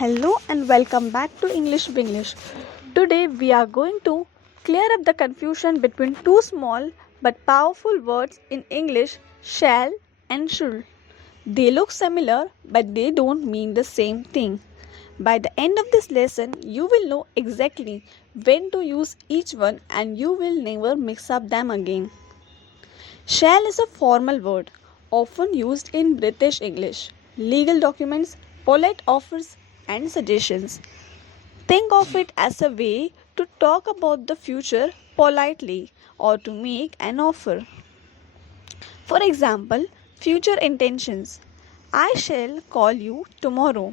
Hello and welcome back to English Binglish. Today we are going to clear up the confusion between two small but powerful words in English, shall and should. They look similar but they don't mean the same thing. By the end of this lesson, you will know exactly when to use each one and you will never mix up them again. Shall is a formal word often used in British English, legal documents, polite offers, and suggestions. Think of it as a way to talk about the future politely or to make an offer. For example, future intentions. I shall call you tomorrow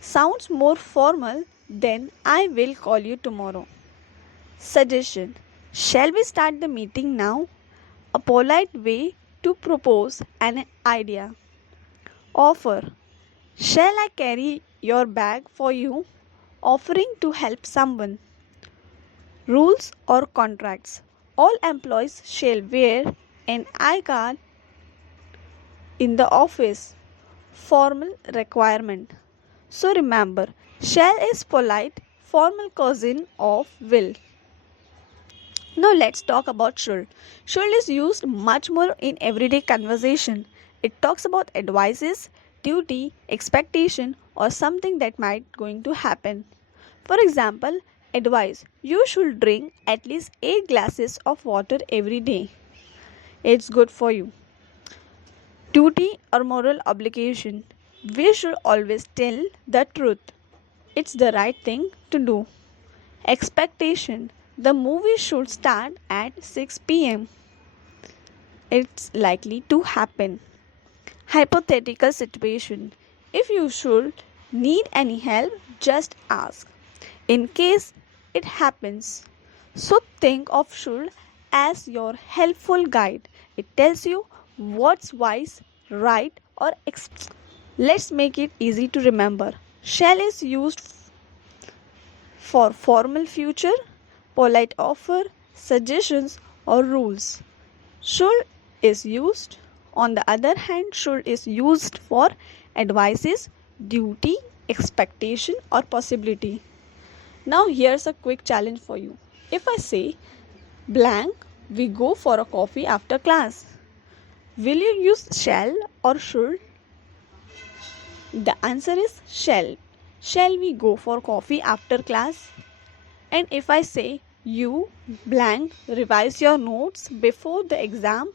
sounds more formal than I will call you tomorrow. Suggestion. Shall we start the meeting now? A polite way to propose an idea. Offer. Shall I carry your bag for you? Offering to help someone. Rules or contracts. All employees shall wear an eye card in the office. Formal requirement. So remember, shall is polite, formal cousin of will. Now let's talk about should. Should is used much more in everyday conversation. It talks about advices, duty, expectation, or something that might going to happen. For example, advice you should drink at least 8 glasses of water every day. It's good for you. Duty or moral obligation we should always tell the truth. It's the right thing to do. Expectation the movie should start at 6 p.m. It's likely to happen. Hypothetical situation if you should need any help, just ask. In case it happens. So think of should as your helpful guide. It tells you what's wise, right, or let's make it easy to remember. Shall is used for formal future, polite offer, suggestions, or rules. Should is used, on the other hand, should is used for advices, duty, expectation, or possibility. Now, here's a quick challenge for you. If I say, blank, we go for a coffee after class, will you use shall or should? The answer is shall. Shall we go for coffee after class? And if I say, you blank revise your notes before the exam,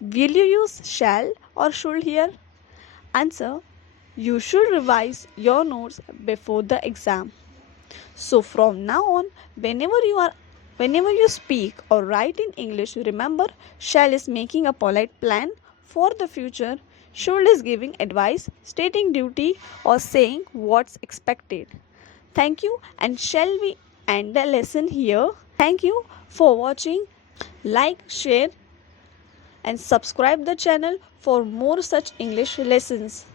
will you use shall or should here? Answer, you should revise your notes before the exam. So from now on, whenever you speak or write in English, remember shall is making a polite plan for the future, should is giving advice, stating duty, or saying what's expected. Thank you, and shall we end the lesson here? Thank you for watching. Like, share, and subscribe the channel for more such English lessons.